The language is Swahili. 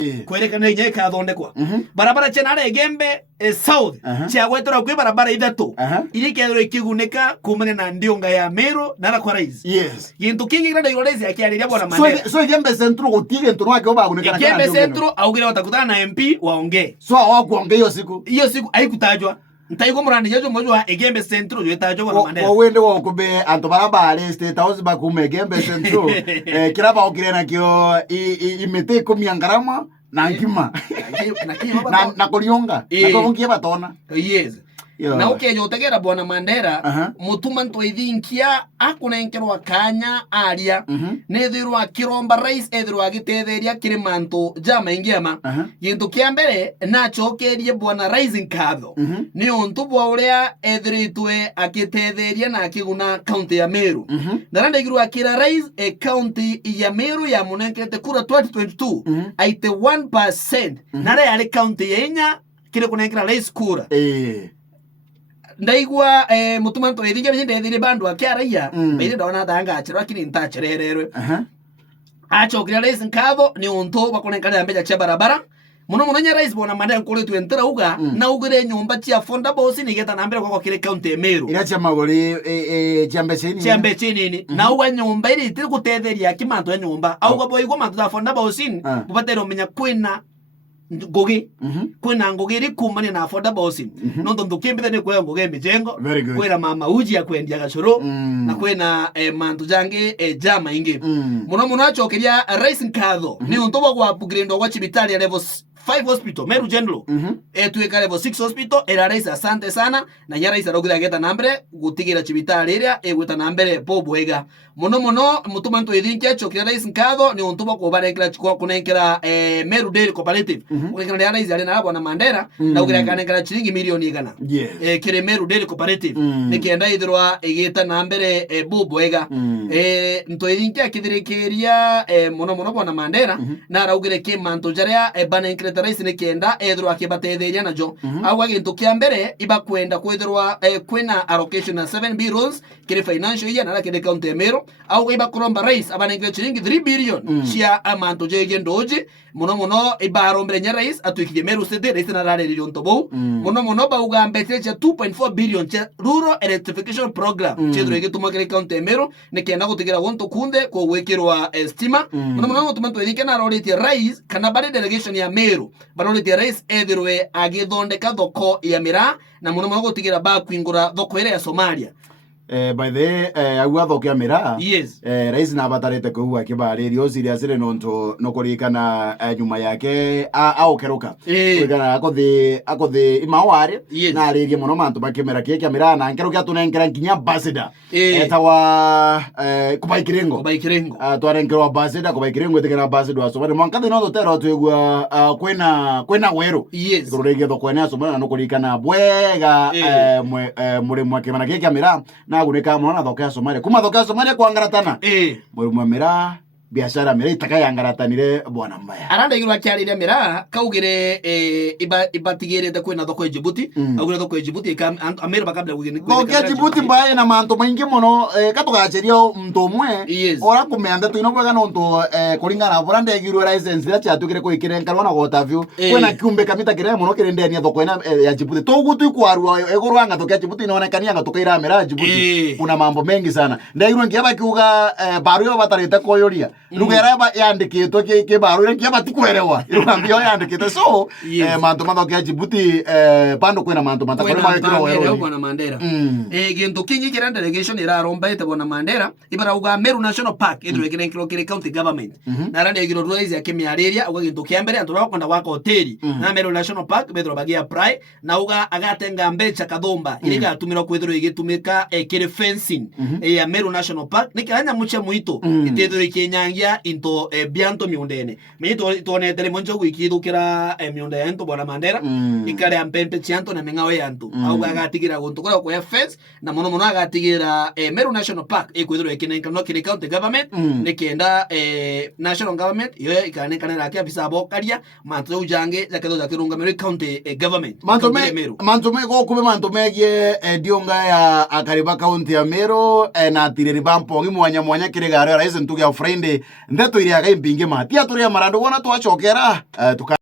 kwerekana nye kathondekwa barabara chenara egembe south chiagwetora kwi barabara ithatu iri kethiro ikiguneka kumane na ndionga ya Meru nara kwa rais gintu kingi granda iraisi akiariria bwana Mandela so egembe centro gutige ntu nwake obaguneka na egembe centro augire watakutana na MP waongee so awakuongea hiyo siku haikutajwa ntaiko murandi yejo mojo wa egembe centro yetajwa bwana Mandela wende wokube antu barabara state house bakume egembe centro kiraba okire nakyo imete kumyangarama na ngima na kulionga na kongia batona na ukenyo utegera bwana Mandela mutuma ntwithinkia akunenkerwa kanya aria nethirwa kiromba rais ethirwa agitetheria kiri mantu jamaingiama gintu kia mbere nachokerie bwana rais nkatho ni untu bwa uria ethiritwe akitetheria na akiguna county ya Meru na ndigirwa akira rais county ya Meru ya munenkete kura 2022 aite 1% na yari county yenya kire kunenkera rais kura ndaigwa mutuma ntwithingia ndethire bandu akiaraia mbere ndona thanga achirwa kini ntacherererwe achokira rais nkatho ni untu bakonekana mbeja cha barabara muno nya rais bona Mandela nkuritwe ntira uga na ugire nyumba cia fonda boss ni geta na mbere kwa kire county ya Meru ira cha magori chambe chini na uga nyumba iri tiri gutetheria kimanto ya nyumba auga boigo manto da fonda boss bubatero menya kwina ngoge kwina ngoge iri kumane na fonda boss no ndo kimbitha ni kwa ngoge mijengo kwina mama uji ya kwendia gacoro na kwina manto jange jama ingi muno achokeria rais nkatho ni unto bwa upgrade wa chibitali ya level 5 hospital Meru General tuika level 6 hospital era rais asante sana na nya rais arogira geta nambre gutigira chibitali iria egweta nambere pobwega muno mutuma ntwithinkia chokeria rais nkatho ni unto bwa kubarekera chikwa kunenkera Meru Dairy Cooperative ukikana rais ari na bwana Mandela na ugira kanengera shilingi milioni 100 kire Meru Dairy Cooperative nikienda ithirwa igita nambere pobwega ntwithinkia kithirikiria muno bwana Mandela na araugire kimanto jaria banenkera rais nikienda ethirwa akibatetheria najo au gintu kia mbere iba kwenda kwithirwa kwina allocation na 7 billions kire financial year na kire county Meru au iba kuromba rais abanengera shilingi 3 billion cia amanto jege ndoje muno iba rombere nya rais atwikije Meru City rais na rareririo ntobo muno bauga mbete cia 2.4 billion cia rural electrification program chedro gituma kire county Meru nikienda gutigira gonto kunde ko gwikirwa stima muno tumanto yike na rorite rais kana bari delegation ya Meru barorite rais ethirwe agithondeka thoko ya mira na muno gutigira ba kwingura thoko ire ya Somalia by the agwa thoko ya mira rais na batarete kuwa kibaririo siria sire no kurikana nyuma yake aokeruka kurikana akothi imawari na aririe muno mantu bakimera kike mira na nkeruka tunenkera nginya ambassador etawa kubaikirengo twarenkerwa ambassador kubaikirengo etikana ambassador aso mwankathi no totero twigwa kwena weru kurege thoko ene aso no kurikana bwega muri mwakimana kike mira na guneka mwana thoko ya Somalia kuma thoko ya Somalia kwangaratana muri mwamera biashara mira itakayangaratanire bwana mbaya arandaigirwa kiarire mira kaugire ibatigirite kwina thoko ya Djibouti augire thoko ya Djibouti amera bakabla kugini thoko ya Djibouti mbaya na manto maingi muno katugacheria mtu mwe ora kumeanda tuino bwaga no nto kuringana burande igirwe license ya chatukire kuikire nkarwana gota view kwena kiumbe kamita kire muno kirende ni thoko ya Djibouti togutu ikwarwa egorwanga thoko ya Djibouti inaonekania ngatukaira mera Djibouti kuna mambo mengi sana ndaigirwe ngiaba kiuga baru yo batarite koyoria lugera yandikitwe ke baru ngiaba tikwerewa irambio yandikitwe so manto mathoke ya Djibouti pando kwena manto matakore makiro bwana Mandela gintu kingi kiranda delegation iraromba ite bwana Mandela ibarauga Meru National Park idwekire nkiro kire county government na rande igiro rais ya kemiareria uga gintu kia mbere antu bakonda gwaka hoteli na Meru National Park betro bagia pride na uga agatenga mbecha kathomba iriga atumira kwithiro igitumika kire fencing ya Meru National Park nikanya muche muito itethiro ikinyangia into bianto miundene mito tonetele monjo gwikithukira miunda yanto bwana Mandela ikare ampempe chianto na mengawe yanto auga agatigira gonto kwa fence na muno agatigira Meru National Park ekwithiro ikinenka no kire county government nikenda national government yo ikanenka na kia bisabo karia manto ujange zakado zakirunga Meru county government manto me go kube manto megie dionga ya akariba county ya Meru na tireri bampo mwanya kire garo rais ntuge ya friend ndeto iria ga impinge matia turia marandu wona twachokera tuka